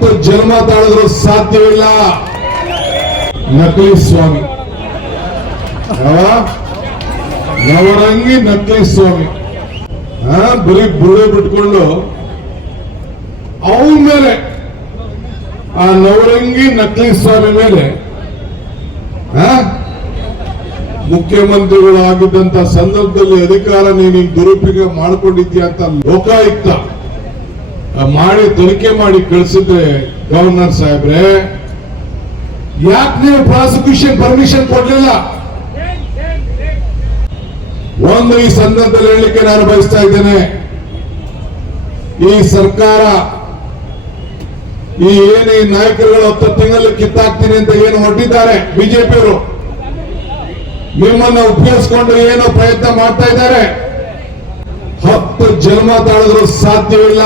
10 ಜನ್ಮ ತಾಳಿದ್ರು ಸಾಧ್ಯವಿಲ್ಲ. ನಕಲಿ ಸ್ವಾಮಿ, ನವರಂಗಿ ನಕಲಿ ಸ್ವಾಮಿ, ಬರೀ ಬುಳ್ಳೆ ಬಿಟ್ಕೊಂಡು ಅವನ ಮೇಲೆ, ಆ ನವರಂಗಿ ನಕಲಿ ಸ್ವಾಮಿ ಮೇಲೆ ಮುಖ್ಯಮಂತ್ರಿಗಳು ಆಗಿದ್ದಂತ ಸಂದರ್ಭದಲ್ಲಿ ಅಧಿಕಾರ ನೀನು ದುರುಪಯೋಗ ಮಾಡ್ಕೊಂಡಿದ್ಯಾ ಅಂತ ಲೋಕಾಯುಕ್ತ ಮಾಡಿ ತನಿಖೆ ಮಾಡಿ ಕಳಿಸಿದ್ರೆ ಗವರ್ನರ್ ಸಾಹೇಬ್ರೆ, ಯಾಕೆ ನೀವು ಪ್ರಾಸಿಕ್ಯೂಷನ್ ಪರ್ಮಿಷನ್ ಕೊಡ್ಲಿಲ್ಲ? ಒಂದು ಈ ಸಂದರ್ಭದಲ್ಲಿ ಹೇಳಲಿಕ್ಕೆ ನಾನು ಬಯಸ್ತಾ ಇದ್ದೇನೆ, ಈ ಸರ್ಕಾರ ಈ ನಾಯಕರುಗಳು 10 ತಿಂಗಳಲ್ಲಿ ಕಿತ್ತಾಕ್ತೀನಿ ಅಂತ ಏನು ಹೊರಟಿದ್ದಾರೆ ಬಿಜೆಪಿಯವರು, ನಿಮ್ಮನ್ನ ಉಪಯೋಗಿಸಿಕೊಂಡು ಏನೋ ಪ್ರಯತ್ನ ಮಾಡ್ತಾ ಇದ್ದಾರೆ. 10 ಜನ್ಮ ತಾಳಿದ್ರು ಸಾಧ್ಯವಿಲ್ಲ.